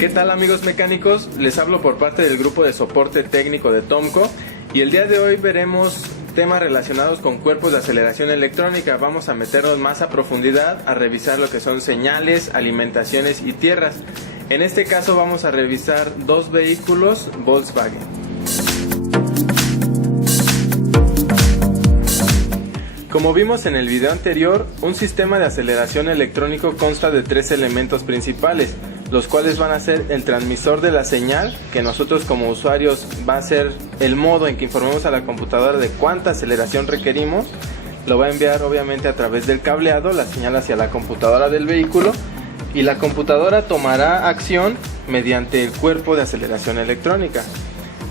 ¿Qué tal, amigos mecánicos? Les hablo por parte del grupo de soporte técnico de Tomco y el día de hoy veremos temas relacionados con cuerpos de aceleración electrónica. Vamos a meternos más a profundidad a revisar lo que son señales, alimentaciones y tierras. En este caso vamos a revisar dos vehículos Volkswagen. Como vimos en el video anterior, un sistema de aceleración electrónico consta de tres elementos principales, los cuales van a ser el transmisor de la señal, que nosotros como usuarios va a ser el modo en que informemos a la computadora de cuánta aceleración requerimos. Lo va a enviar obviamente a través del cableado la señal hacia la computadora del vehículo y la computadora tomará acción mediante el cuerpo de aceleración electrónica.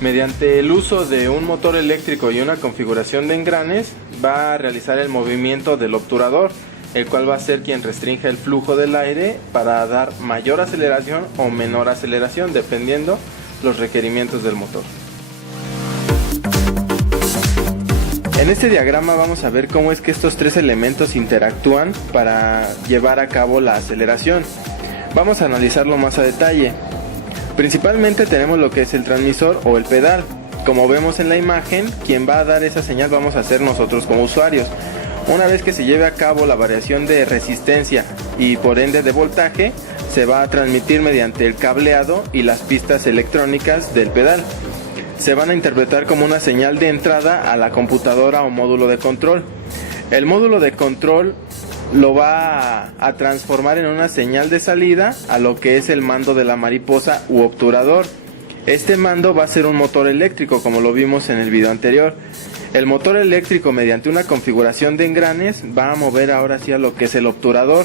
Mediante el uso de un motor eléctrico y una configuración de engranes va a realizar el movimiento del obturador, el cual va a ser quien restringe el flujo del aire para dar mayor aceleración o menor aceleración dependiendo los requerimientos del motor. En este diagrama vamos a ver cómo es que estos tres elementos interactúan para llevar a cabo la aceleración. Vamos a analizarlo más a detalle. Principalmente tenemos lo que es el transmisor o el pedal. Como vemos en la imagen, quien va a dar esa señal vamos a ser nosotros como usuarios. Una vez que se lleve a cabo la variación de resistencia y por ende de voltaje, se va a transmitir mediante el cableado y las pistas electrónicas del pedal. Se van a interpretar como una señal de entrada a la computadora o módulo de control. El módulo de control lo va a transformar en una señal de salida a lo que es el mando de la mariposa u obturador. Este mando va a ser un motor eléctrico, como lo vimos en el video anterior. El motor eléctrico, mediante una configuración de engranes, va a mover ahora sí a lo que es el obturador.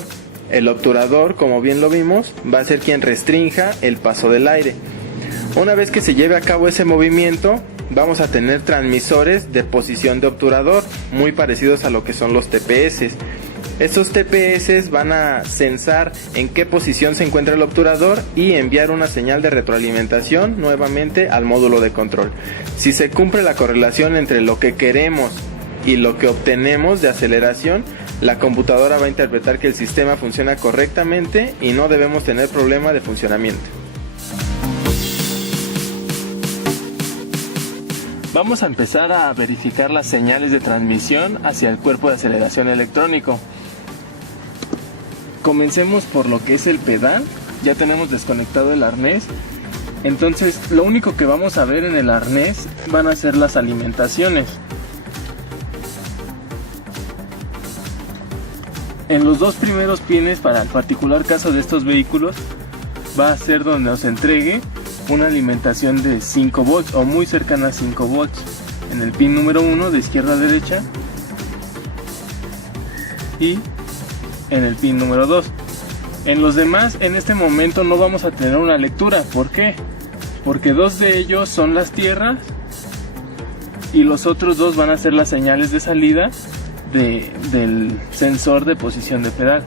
El obturador, como bien lo vimos, va a ser quien restrinja el paso del aire. Una vez que se lleve a cabo ese movimiento, vamos a tener transmisores de posición de obturador, muy parecidos a lo que son los TPS. Estos TPS van a censar en qué posición se encuentra el obturador y enviar una señal de retroalimentación nuevamente al módulo de control. Si se cumple la correlación entre lo que queremos y lo que obtenemos de aceleración, la computadora va a interpretar que el sistema funciona correctamente y no debemos tener problema de funcionamiento. Vamos a empezar a verificar las señales de transmisión hacia el cuerpo de aceleración electrónico. Comencemos por lo que es el pedal. Ya tenemos desconectado el arnés. Entonces lo único que vamos a ver en el arnés van a ser las alimentaciones. En los dos primeros pines, para el particular caso de estos vehículos, va a ser donde nos entregue una alimentación de 5 volts o muy cercana a 5 volts. En el pin número 1 de izquierda a derecha y en el pin número 2. En los demás, en este momento no vamos a tener una lectura. ¿Por qué? Porque dos de ellos son las tierras y los otros dos van a ser las señales de salida del sensor de posición de pedal.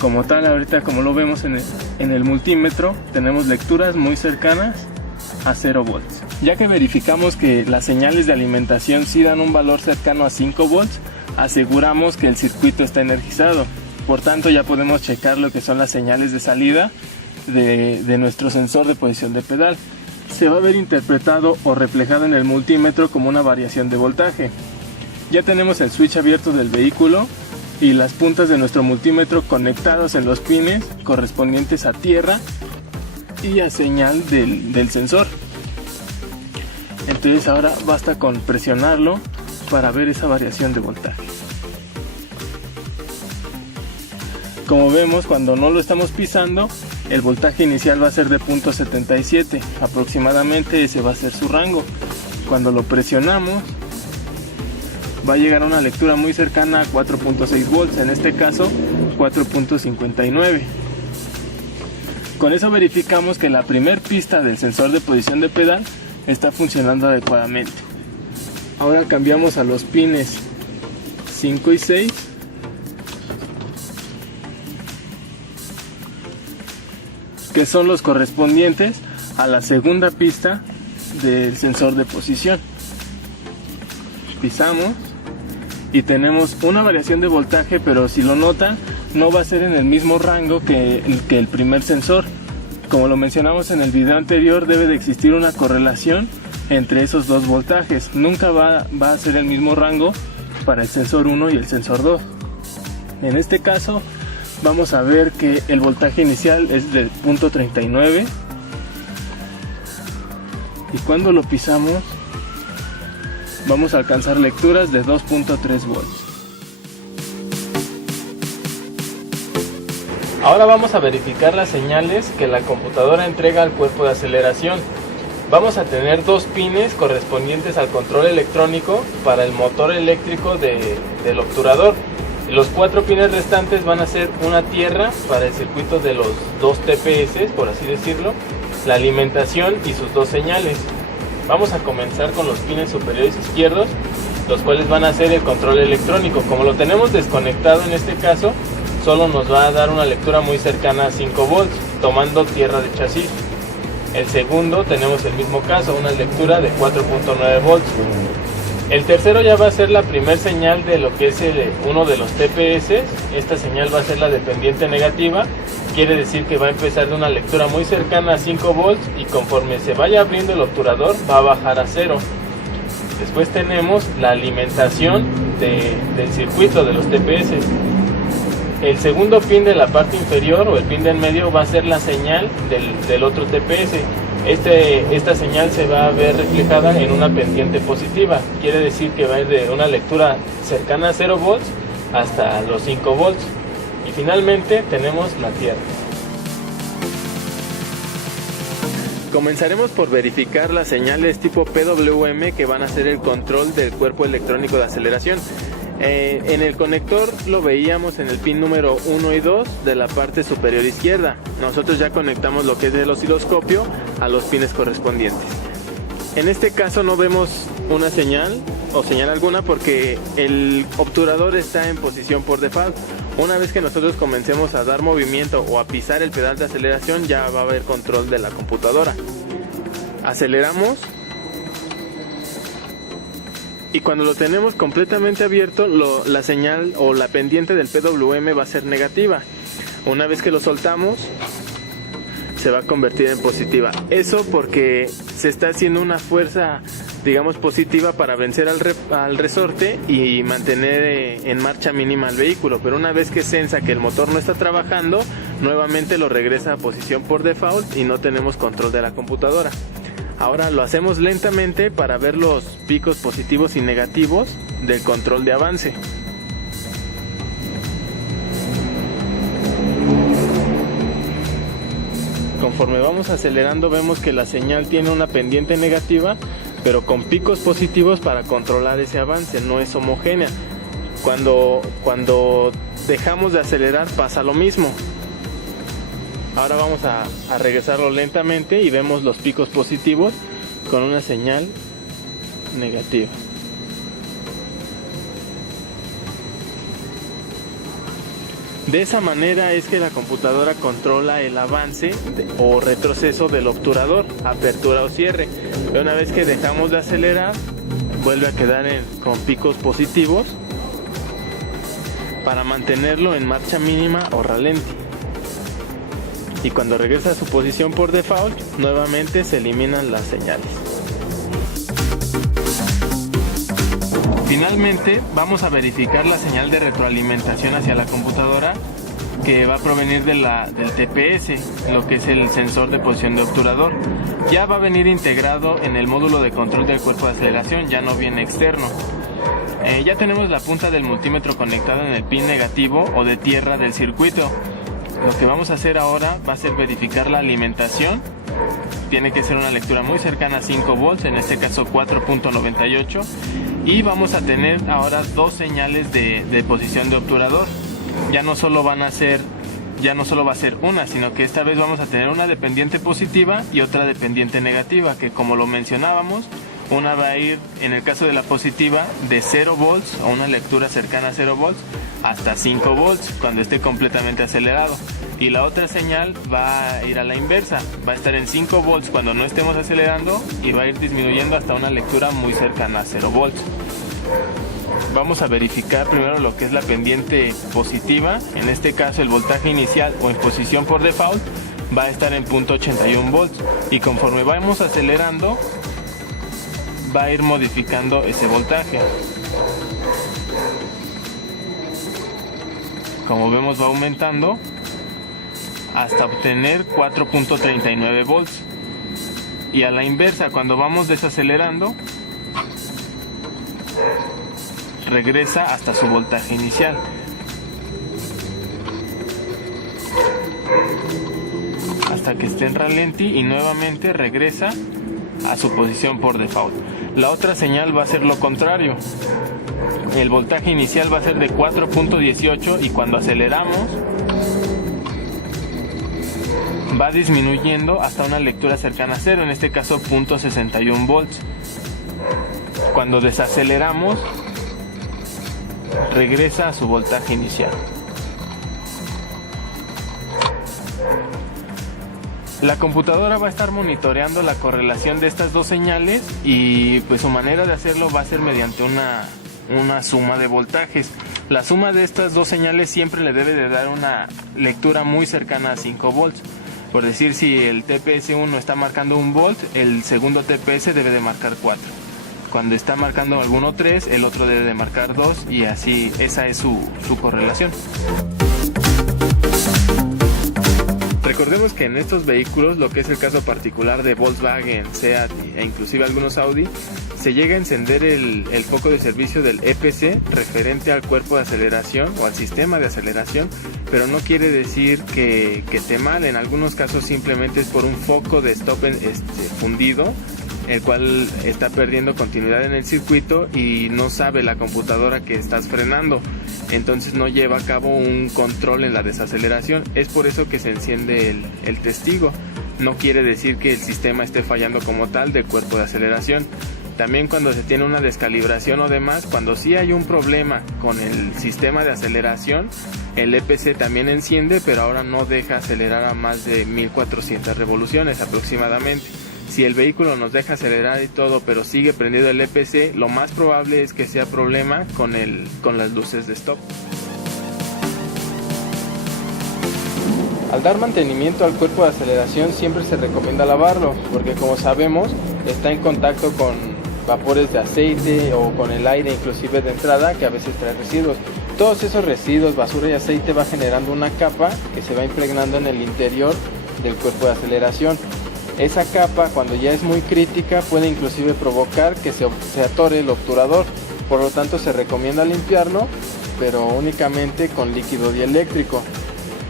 Como tal, ahorita como lo vemos en el multímetro, tenemos lecturas muy cercanas a 0 volts. Ya que verificamos que las señales de alimentación sí dan un valor cercano a 5 volts, aseguramos que el circuito está energizado. Por tanto, ya podemos checar lo que son las señales de salida de nuestro sensor de posición de pedal. Se va a ver interpretado o reflejado en el multímetro como una variación de voltaje. Ya tenemos el switch abierto del vehículo y las puntas de nuestro multímetro conectados en los pines correspondientes a tierra y a señal del sensor. Entonces ahora basta con presionarlo para ver esa variación de voltaje. Como vemos, cuando no lo estamos pisando, el voltaje inicial va a ser de 0.77, aproximadamente ese va a ser su rango. Cuando lo presionamos, va a llegar a una lectura muy cercana a 4.6 volts, en este caso 4.59. Con eso verificamos que la primer pista del sensor de posición de pedal está funcionando adecuadamente. Ahora cambiamos a los pines 5 y 6. Que son los correspondientes a la segunda pista del sensor de posición. Pisamos y tenemos una variación de voltaje, pero si lo notan, no va a ser en el mismo rango que el primer sensor. Como lo mencionamos en el video anterior, debe de existir una correlación entre esos dos voltajes. Nunca va a ser el mismo rango para el sensor 1 y el sensor 2. En este caso vamos a ver que el voltaje inicial es de 0.39 y cuando lo pisamos vamos a alcanzar lecturas de 2.3 volts. Ahora vamos a verificar las señales que la computadora entrega al cuerpo de aceleración. Vamos a tener dos pines correspondientes al control electrónico para el motor eléctrico del obturador. Los 4 pines restantes van a ser una tierra para el circuito de los 2 TPS, por así decirlo, la alimentación y sus 2 señales. Vamos a comenzar con los pines superiores izquierdos, los cuales van a ser el control electrónico. Como lo tenemos desconectado en este caso, solo nos va a dar una lectura muy cercana a 5 volts, tomando tierra de chasis. El segundo tenemos el mismo caso, una lectura de 4.9 volts. El tercero ya va a ser la primer señal de lo que es uno de los TPS. Esta señal va a ser la dependiente negativa, quiere decir que va a empezar de una lectura muy cercana a 5 volts y conforme se vaya abriendo el obturador va a bajar a 0. Después tenemos la alimentación del circuito de los TPS. El segundo pin de la parte inferior o el pin del medio va a ser la señal del otro TPS. Esta señal se va a ver reflejada en una pendiente positiva, quiere decir que va a ir de una lectura cercana a 0 volts hasta los 5 volts. Y finalmente tenemos la tierra. Comenzaremos por verificar las señales tipo PWM que van a ser el control del cuerpo electrónico de aceleración. En el conector lo veíamos en el pin número 1 y 2 de la parte superior izquierda. Nosotros ya conectamos lo que es el osciloscopio a los pines correspondientes. En este caso no vemos una señal o señal alguna porque el obturador está en posición por default. Una vez que nosotros comencemos a dar movimiento o a pisar el pedal de aceleración, ya va a haber control de la computadora. Aceleramos. Y cuando lo tenemos completamente abierto, la señal o la pendiente del PWM va a ser negativa. Una vez que lo soltamos, se va a convertir en positiva. Eso porque se está haciendo una fuerza, digamos, positiva para vencer al resorte y mantener en marcha mínima al vehículo. Pero una vez que sensa que el motor no está trabajando, nuevamente lo regresa a posición por default y no tenemos control de la computadora. Ahora lo hacemos lentamente para ver los picos positivos y negativos del control de avance. Conforme vamos acelerando vemos que la señal tiene una pendiente negativa, pero con picos positivos para controlar ese avance, no es homogénea. Cuando dejamos de acelerar pasa lo mismo. Ahora vamos a regresarlo lentamente y vemos los picos positivos con una señal negativa. De esa manera es que la computadora controla el avance o retroceso del obturador, apertura o cierre. Pero una vez que dejamos de acelerar, vuelve a quedar con picos positivos para mantenerlo en marcha mínima o ralenti. Y cuando regresa a su posición por default, nuevamente se eliminan las señales. Finalmente, vamos a verificar la señal de retroalimentación hacia la computadora que va a provenir del TPS, lo que es el sensor de posición de obturador. Ya va a venir integrado en el módulo de control del cuerpo de aceleración, ya no viene externo. Ya tenemos la punta del multímetro conectada en el pin negativo o de tierra del circuito. Lo que vamos a hacer ahora va a ser verificar la alimentación. Tiene que ser una lectura muy cercana a 5 volts, en este caso 4.98. Y vamos a tener ahora dos señales de posición de obturador. Ya no solo va a ser una, sino que esta vez vamos a tener una dependiente positiva y otra dependiente negativa, que como lo mencionábamos, una va a ir, en el caso de la positiva, de 0 volts o una lectura cercana a 0 volts hasta 5 volts cuando esté completamente acelerado. Y la otra señal va a ir a la inversa, va a estar en 5 volts cuando no estemos acelerando y va a ir disminuyendo hasta una lectura muy cercana a 0 volts. Vamos a verificar primero lo que es la pendiente positiva, en este caso el voltaje inicial o en posición por default va a estar en punto 81 volts y conforme vamos acelerando va a ir modificando ese voltaje. Como vemos, va aumentando hasta obtener 4.39 volts. Y a la inversa, cuando vamos desacelerando, regresa hasta su voltaje inicial. Hasta que esté en ralenti y nuevamente regresa a su posición por default. La otra señal va a ser lo contrario. El voltaje inicial va a ser de 4.18 y cuando aceleramos va disminuyendo hasta una lectura cercana a cero, en este caso 0.61 volts. Cuando desaceleramos regresa a su voltaje inicial. La computadora va a estar monitoreando la correlación de estas dos señales y pues su manera de hacerlo va a ser mediante una suma de voltajes. La suma de estas dos señales siempre le debe de dar una lectura muy cercana a 5 volts. Por decir, si el TPS1 está marcando 1 volt, el segundo TPS debe de marcar 4. Cuando está marcando alguno 3, el otro debe de marcar 2 y así, esa es su correlación. Recordemos que en estos vehículos, lo que es el caso particular de Volkswagen, Seat e inclusive algunos Audi, se llega a encender el foco de servicio del EPC referente al cuerpo de aceleración o al sistema de aceleración, pero no quiere decir que esté mal. En algunos casos simplemente es por un foco de stop fundido, el cual está perdiendo continuidad en el circuito y no sabe la computadora que estás frenando, entonces no lleva a cabo un control en la desaceleración. Es por eso que se enciende el testigo. No quiere decir que el sistema esté fallando como tal del cuerpo de aceleración. También cuando se tiene una descalibración o demás, cuando sí hay un problema con el sistema de aceleración, el EPC también enciende, pero ahora no deja acelerar a más de 1400 revoluciones aproximadamente. Si el vehículo nos deja acelerar y todo, pero sigue prendido el EPC, lo más probable es que sea problema con las luces de stop. Al dar mantenimiento al cuerpo de aceleración siempre se recomienda lavarlo, porque como sabemos está en contacto con vapores de aceite o con el aire inclusive de entrada, que a veces trae residuos. Todos esos residuos, basura y aceite va generando una capa que se va impregnando en el interior del cuerpo de aceleración. Esa capa, cuando ya es muy crítica, puede inclusive provocar que se atore el obturador. Por lo tanto se recomienda limpiarlo, pero únicamente con líquido dieléctrico,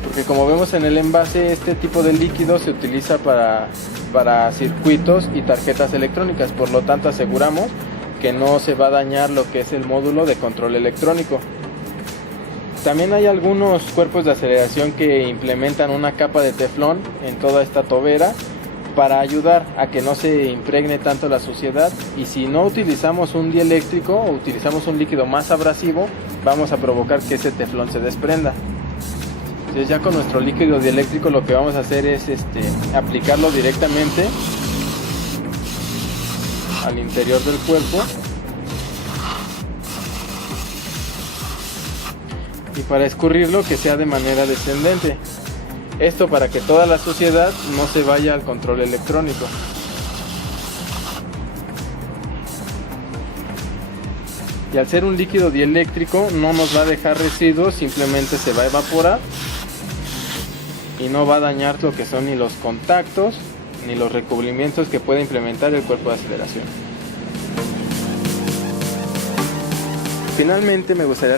porque como vemos en el envase, este tipo de líquido se utiliza para circuitos y tarjetas electrónicas. Por lo tanto aseguramos que no se va a dañar lo que es el módulo de control electrónico. También hay algunos cuerpos de aceleración que implementan una capa de teflón en toda esta tobera para ayudar a que no se impregne tanto la suciedad, y si no utilizamos un dieléctrico o utilizamos un líquido más abrasivo, vamos a provocar que ese teflón se desprenda. Entonces ya con nuestro líquido dieléctrico lo que vamos a hacer es aplicarlo directamente al interior del cuerpo, y para escurrirlo que sea de manera descendente. Esto para que toda la suciedad no se vaya al control electrónico. Y al ser un líquido dieléctrico no nos va a dejar residuos, simplemente se va a evaporar y no va a dañar lo que son ni los contactos ni los recubrimientos que puede implementar el cuerpo de aceleración. Finalmente me gustaría